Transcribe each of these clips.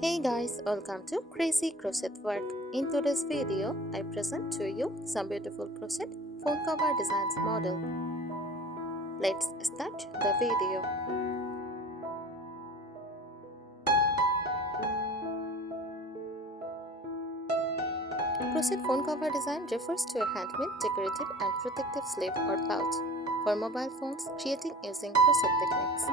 Hey guys, welcome to Crazy Crochet Work. In today's video, I present to you some beautiful crochet phone cover designs model. Let's start the video. Crochet phone cover design refers to a handmade, decorative and protective sleeve or pouch for mobile phones created using crochet techniques.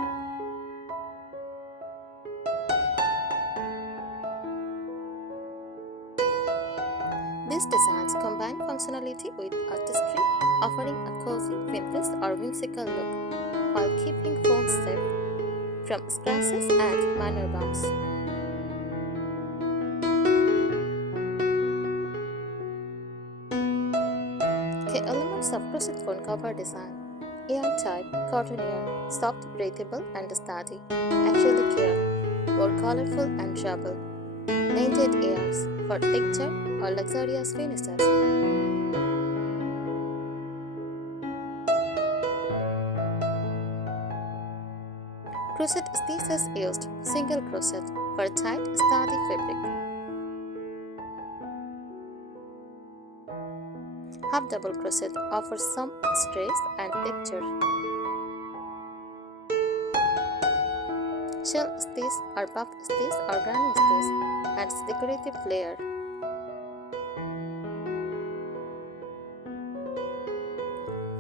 These designs combine functionality with artistry, offering a cozy, vintage or whimsical look, while keeping phones safe from scratches and minor bumps. Key elements of crochet phone cover design: yarn type, cotton yarn, soft, breathable and sturdy, actually care, more colorful and durable, blended yarns for texture or luxurious finishes. Crochet stitches used: single crochet for tight, sturdy fabric. Half double crochet offers some stress and texture. Shell stitch or puff stitch or granny stitch adds decorative layer.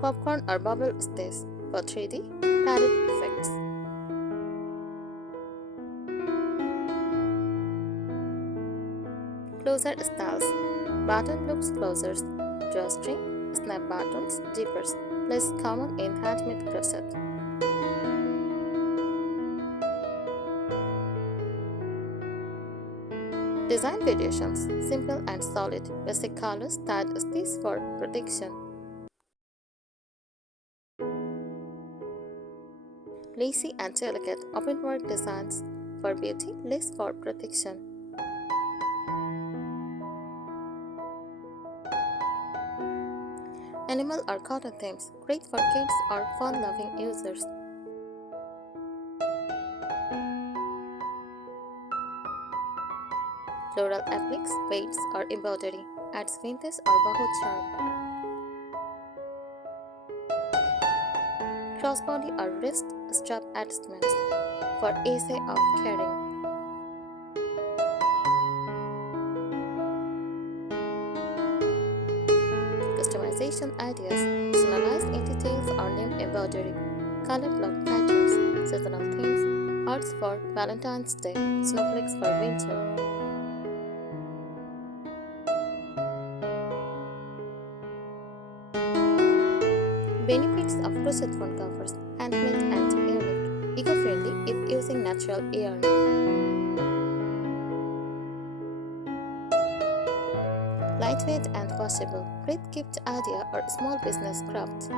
Popcorn or bubble stitch for 3D padded effects. Closer styles: button loops, closers, drawstring, snap buttons, zippers, less common in handmade crochet. Design variations: simple and solid, basic colors, tied stitch for protection. Lacy and delicate openwork designs for beauty, lace for protection. Animal or cotton themes, great for kids or fun-loving users. Floral appliques, beads or embroidery adds vintage or boho charm. Crossbody or wrist strap adjustments for ease of carrying. Customization ideas: personalized in details or name embroidery, color block patterns, seasonal themes, hearts for Valentine's Day, snowflakes for winter. Benefits of crochet phone covers: handmade and unique, eco-friendly if using natural yarn. Lightweight and washable, great gift idea or small business craft.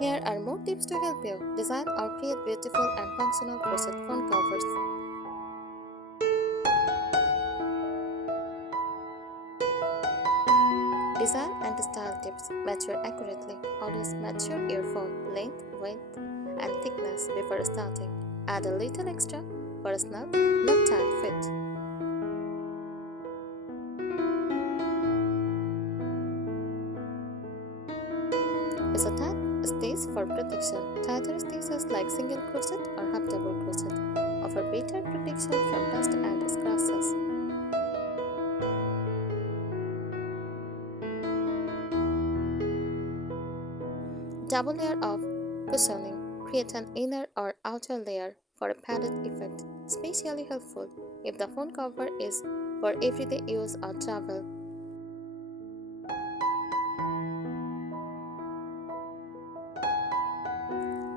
Here are more tips to help you design or create beautiful and functional crochet phone covers. Design and style tips: measure accurately. Always measure your phone length, width, and thickness before starting. Add a little extra for a snug, not tight fit. Versatile stitch for protection. Tighter stitches like single crochet or half double crochet offer better protection from dust and scratches. Double layer of cushioning. Create an inner or outer layer for a padded effect, especially helpful if the phone cover is for everyday use or travel.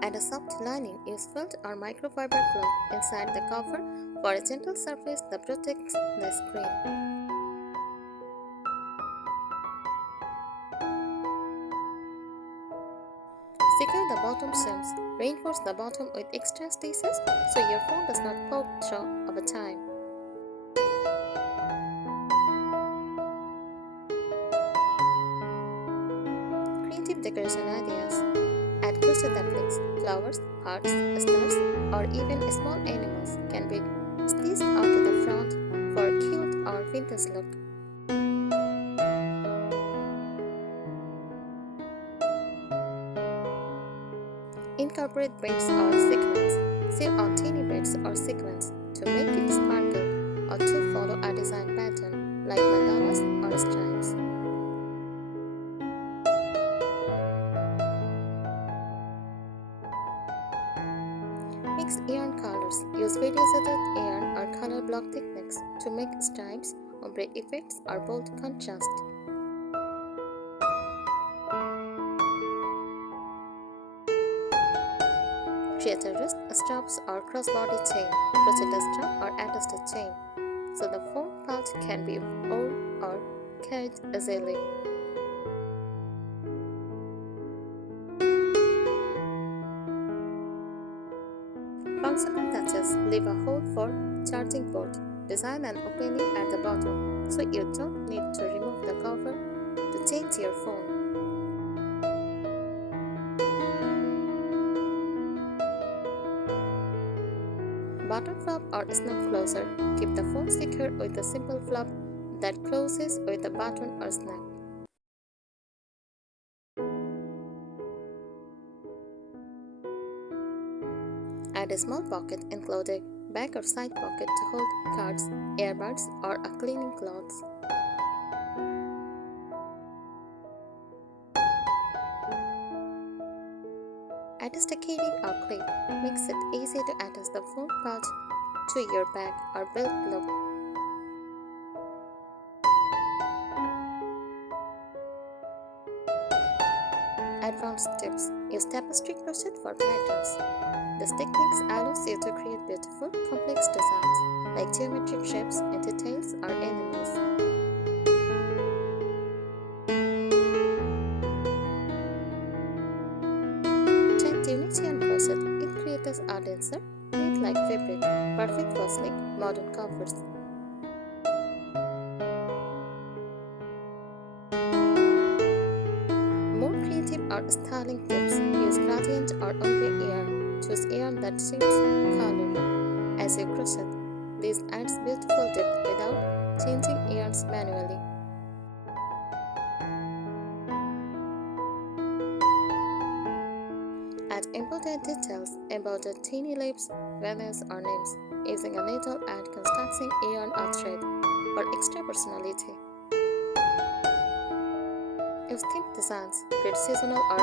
Add a soft lining, use felt or microfiber cloth inside the cover for a gentle surface that protects the screen. Secure the bottom seams. Reinforce the bottom with extra stitches so your phone does not poke through over time. Creative decoration ideas: Add crochet techniques, flowers, hearts, stars, or even small animals can be stitched onto the front for a cute or vintage look. Incorporate beads or sequins. Sew on tiny beads or sequins to make it sparkle or to follow a design pattern like mandalas or stripes. Mix yarn colors. Use various adult yarn or color block techniques to make stripes, ombre effects, or bold contrast. Create a wrist straps or crossbody chain. Crochet a strap or attached chain so the foam pouch can be worn or carried easily. Functional touches. Leave a hole for charging port. Design an opening at the bottom so you don't need to remove the cover to change your phone. Button flap or snap closer. Keep the phone secure with a simple flap that closes with a button or snap. Add a small pocket including back or side pocket to hold cards, earbuds, or a cleaning cloth. Attach a keyring or clip. Makes it easy to attach the phone pouch to your bag or belt loop. Advanced tips. Use tapestry crochet for patterns. This technique allows you to create beautiful, complex designs like geometric shapes and details or animals. Try Tunisian crochet. It creates a denser, knit-like fabric, perfect for sleek, modern comforts. More creative or styling tips. Use gradient or ombre yarn. Choose yarn that suits color as you crochet. This adds beautiful depth without changing yarns manually. Add important details about the teeny leaves, values, or names using a needle and constructing yarn or thread for extra personality. Use themed designs, create seasonal or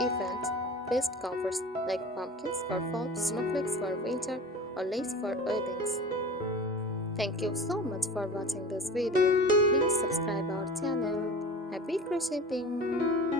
event-based covers like pumpkins for fall, snowflakes for winter, or lace for weddings. Thank you so much for watching this video. Please subscribe our channel. Happy crocheting!